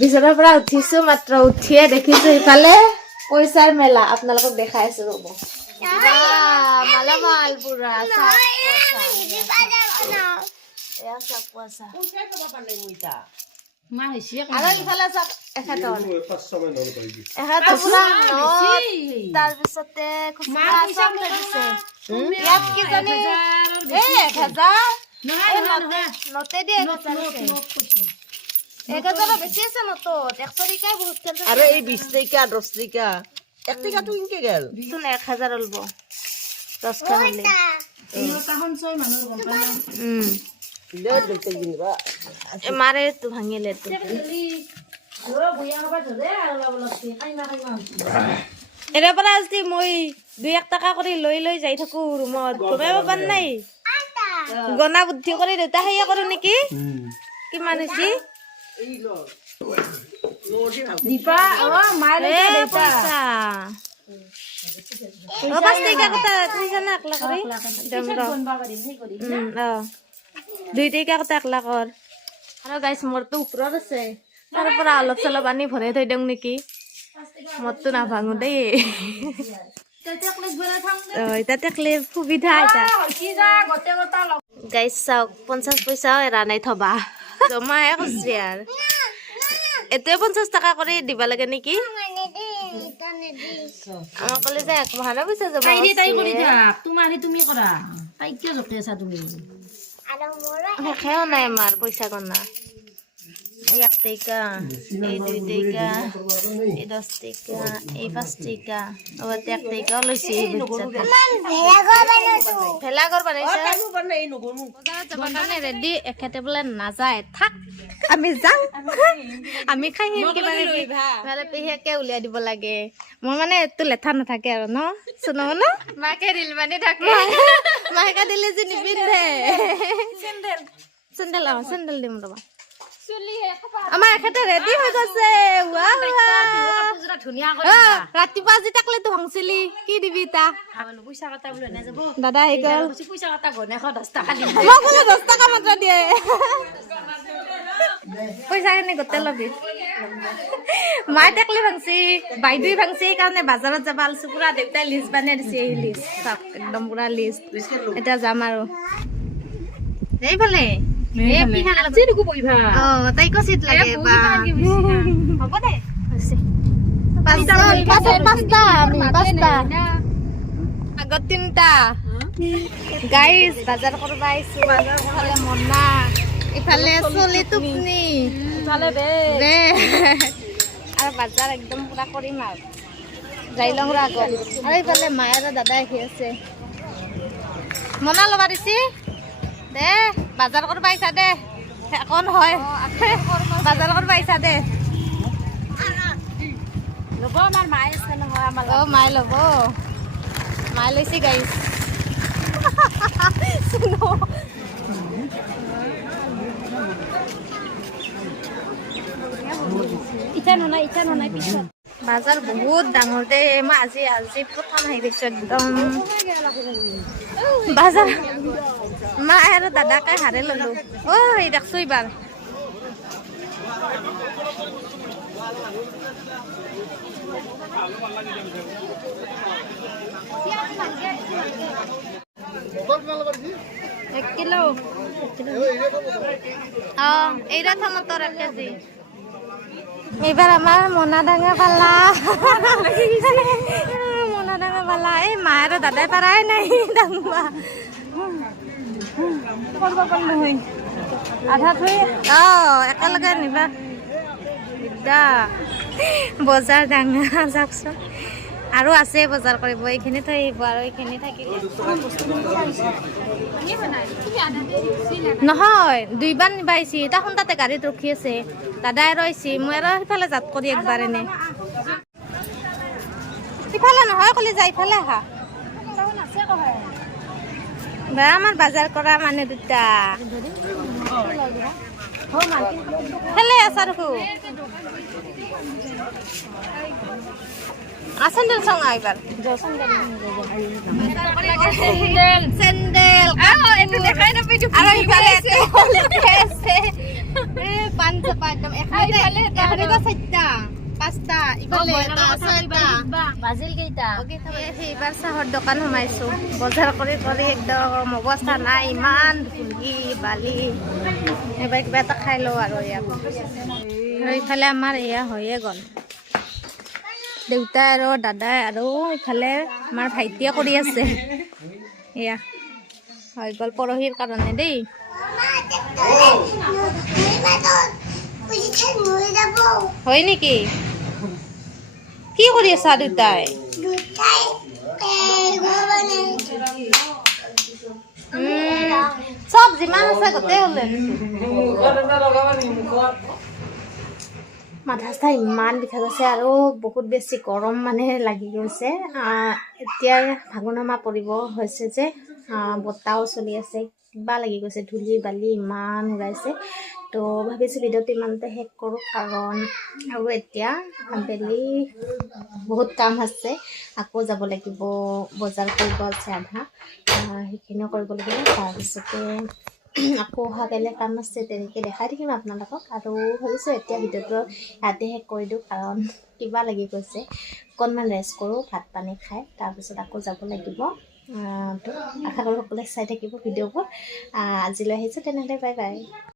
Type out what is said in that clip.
বিছনাৰ পৰা উঠিছো মাত্ৰ উঠিয়ে দেখিছো ইফালে পইচাৰ মেলা আপোনালোকক দেখাই আছো ৰ'ব মালা মাল পুৰা আৰু ইফালে চাওক এখেতৰ পুৰা তাৰপিছতে খুচুৰা চব থৈ দিছে ইয়াত কিজানি 1000 নতে দিয়ে 1000 বেছি আছে নতত 100 টকাই বহুত খেল আৰু এই 20 টকা 10 টকা 1 টকাটো কিনকে গেল শুন 1000 অলব 10 টা হলে তাহন ছয় মানুহ গম পায় দে দেখতে দিনবা মারে তো ভাঙিলে তো ওরা বইয়া হবা ধরে আর লাগছে কাইমা এর পৰা আজি মই 2-1 টাকা কৰি লৈ যাই থাকো ৰুমত ঘুমাব পান নাই গনা বুদ্ধি কৰি দেউতা হেয়া কৰো নেকি কিমান হৈছে দীপা ও মাইলে দেউতা পইচা ও 5 টাকা কথা পইচা না একলা কৰি দম ৰ বনবা পাৰি সেই কৰি 2 টাকা কথা একলা কৰ আৰু গাইস মোৰটো ওপৰত আছে তাৰ পৰা অলপ চলপ আনি ভৰাই থৈ দিওঁ নেকি মৰটো নাভাঙো দেই এটা টেকলে সুবিধা এটা কি যা গতে গতা গাইস চাওক 50 পইচা এৰা নাই থবা জমা কৰিছে আৰু এতিয়া 50 টাকা কৰি দিব লাগে নেকি আমাৰ কলে যে 1 মাহৰ পইচা জমা তাই তাই কৰি থাক তোমাৰি তুমি কৰা তাই কিয় জতে আছা তুমি শেষেও নাই আমাৰ পইচা গনা 1 টাকা এই 2 টাকা এই 10 টাকা এই 5 টাকা ওতে 1 টাকা লৈছে ভেলাঘৰ বনাইছে তাইও বনাই নগনু বজাৰত যাব কাৰণে ৰেডি এখেতে বোলে নাযায় থাক আমি যাম আমি খাই আহিম কিবা ভালে পেহিয়াকে উলিয়াই দিব লাগে মই মানে এটো লেঠা নাথাকে আৰু ন শুনো ন মাকে দিল মানে থাকে মাকে দিলে যে নিপিন্ধে চেন্ডেল দিম ৰবা আমাৰ এখেতে ৰেডি হৈ গৈছে ধুনীয়া ৰাতিপুৱা আজি তাকলে তো ভাংছিলি কি দিবি তা পইচা কাটা বলে না যাব দাদা আহি গ'ল পইচা কাটা গনে 10 টাকা দিম মই ক'লে 10 টাকা মাত্ৰ দিয়ে পইচা কেনে গোটেই লবি মাই তাকলে ভাংছি বাইদুই ভাংছি কাৰণে বাজাৰত যাব আলছো পুৰা দেউতাই লিষ্ট বানাই দিছে এই লিষ্ট সব একদম পুৰা লিষ্ট এটা যাম আৰু এইফালে এ পিহান লাগছে দুকু বইভা তাই কছিত লাগে বা হ'ব দে হৈছে পাঁচটা আগত 3টা গাইস বাজাৰ কৰিব আইছো বাজাৰ ফালে মন্না ইফালে চলি তুপনি ইফালে দে আৰু বাজাৰ একদম পুৰা কৰিম আৰু যাই লং ৰা আগত আৰু ইফালে মায়ে আৰু দাদা আহি আছে মনা লবা দিছি দে বাজাৰ কৰিব আইছা দে এখন হয় বাজাৰ কৰিব আইছা দে লব আমাৰ মায়ে আছে নহয় আমাৰ মায়ে ল'ব মায়ে লৈছে গাইছ ইটা ননাই পিছত বাজাৰ বহুত ডাঙৰ দে মই আজি প্ৰথম আহি দিছো একদম বাজাৰ মা আৰু দাদাকে হাৰে ললো এই দেখছো এইবাৰ এক কিলো এইটা টমাটৰ 1 কেজি এইবাৰ আমাৰ মনা ডাঙা পালা এই মা আৰু দাদাই পাৰাই নাই ডাঙবা কৰিব পাৰি নহয় আধা থৈ একেলগে নিবা বজাৰ ডাঙা যাওকচোন আৰু আছে বজাৰ কৰিব এইখিনি থৈ আহিব আৰু এইখিনি থাকিলে নহয় 2 বাৰ নিবা আহিছি তাহোন তাতে গাড়ীত ৰখি আছে দাদাই ৰৈছি মই আৰু সিফালে জাত কৰি একবাৰ এনে সিফালে নহয় কলি যাই ইফালে আহা বা আমাৰ বাজাৰ কৰা মানে দুটা খেলে আছা দেখো চেণ্ডেল চাওঁ এইবাৰ চেণ্ডেল এইটো দেখাই নাপাই আৰু ইফালে পাঞ্জাবা একদম এখানে চাৰিটা পাঁচটা ইফালে ছয়টা বাজিল কেইটা এইবাৰ চাহৰ দোকান সোমাইছো বজাৰ কৰি কৰি একদম অৱস্থা নাই ইমান ধূলি বালি এইবাৰ কিবা এটা খাই লওঁ আৰু ইয়াত আৰু ইফালে আমাৰ এয়া হৈয়ে গ'ল দেউতা আৰু দাদাই আৰু ইফালে আমাৰ ভাইটিয়ে কৰি আছে এয়া হৈ গ'ল পৰহিৰ কাৰণে দেই হয় নেকি কি কৰি আছা দুটাই চব যিমান আছে গোটেই ওলাই মাথা চাথা ইমান বিষাই গৈছে আৰু বহুত বেছি গৰম মানে লাগি গৈছে এতিয়া ফাগুন মাহ পৰিব হৈছে যে বতাহও চলি আছে কিবা লাগি গৈছে ধূলি বালি ইমান ওলাইছে তো ভাবিছোঁ ভিডিঅ'টো ইমানতে শেষ কৰোঁ কাৰণ আৰু এতিয়া আবেলি বহুত কাম আছে আকৌ যাব লাগিব বজাৰ কৰিব আছে আধা সেইখিনিও কৰিব লাগিব তাৰপিছতে আকৌ অহা বেলেগ কাম আছে তেনেকৈ দেখাই থাকিম আপোনালোকক আৰু ভাবিছোঁ এতিয়া ভিডিঅ'টো ইয়াতে শেষ কৰি দিওঁ কাৰণ কিবা লাগি গৈছে অকণমান ৰেষ্ট কৰোঁ ভাত পানী খাই তাৰপিছত আকৌ যাব লাগিব তো আশা কৰোঁ সকলোৱে চাই থাকিব ভিডিঅ'বোৰ আজিলৈ আহিছোঁ তেনেহ'লে বাই বাই